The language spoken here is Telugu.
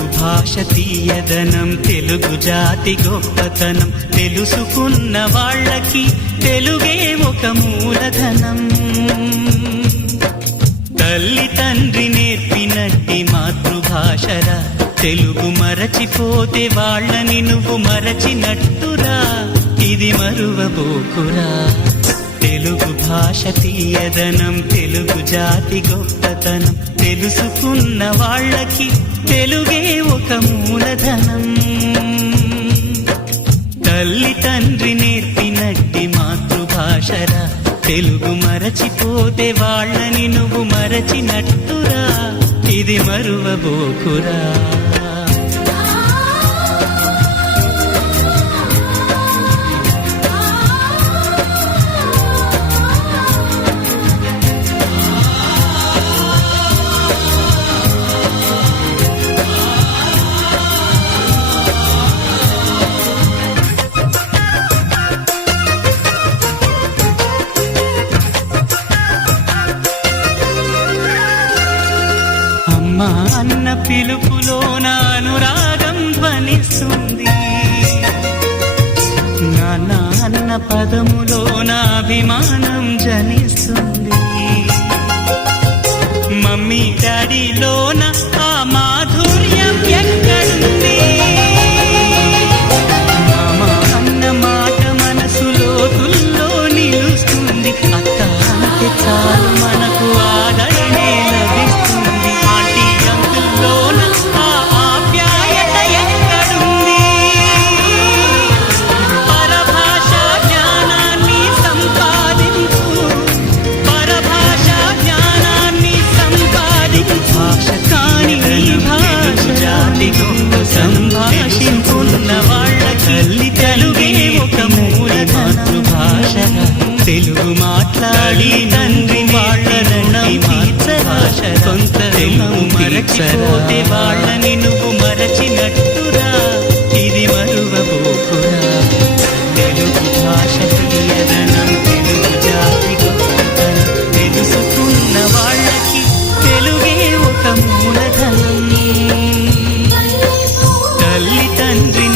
తెలుగు భాష తీయదనం, తెలుగు జాతి గొప్పతనం, తెలుసుకున్న వాళ్ళకి తెలుగే ఒక మూలధనం. తల్లి తండ్రి నేర్పినట్టి మాతృభాషరా, తెలుగు మరచిపోతే వాళ్ళని నువ్వు మరచినట్టురా, ఇది మరువబోకురా. తెలుగు భాష తీయదనం, తెలుగు జాతి గొప్పతనం, తెలుసుకున్న వాళ్ళకి తెలుగే ఒక మూలధనం. తల్లి తండ్రి నేర్పినట్టి మాతృభాషరా, తెలుగు మరచిపోతే వాళ్ళని నువ్వు మరచినట్టురా, ఇది మరువబోకురా. అమ్మ అన్న పిలుపులో నా అనురాగం ధ్వనిస్తుంది, నాన్న అన్న పదములో నా అభిమానం జనిస్తుంది. మమ్మీ డాడీలోన ఆ మాధుర్యం ఎక్కడుంది? మామ అన్న మాట మనసులో తుల్లో నిలుస్తుంది. అత్త అంటే చాలు మనకు ఆదరణే లభిస్తుంది. ఆంటీ అంకుల్లోన ఆ ఆప్యాయత ఎక్కడుంది? పరభాష జ్ఞానాన్ని సంపాదించు, పరభాష జ్ఞానాన్ని సంపాదించు. భాష కాని భాష జాతి గొప్ప సంభాషించున్న వాళ్ళ తల్లి తెలుగే ఒక మూల మాతృభాషగా. తెలుగు మాట్లాడి తండ్రి వాళ్ళ రుణం తీర్చరాశ. సొంత తెలుగు మరచిపోతే వాళ్ళని నువ్వు మరచినట్టురా, ఇది మరువబోకురా. తెలుగు భాష తీయదనం, తెలుగు జాతి గొప్పతనం, తెలుసుకున్న వాళ్ళకి తెలుగే ఒక మూలధనం. తల్లి తండ్రి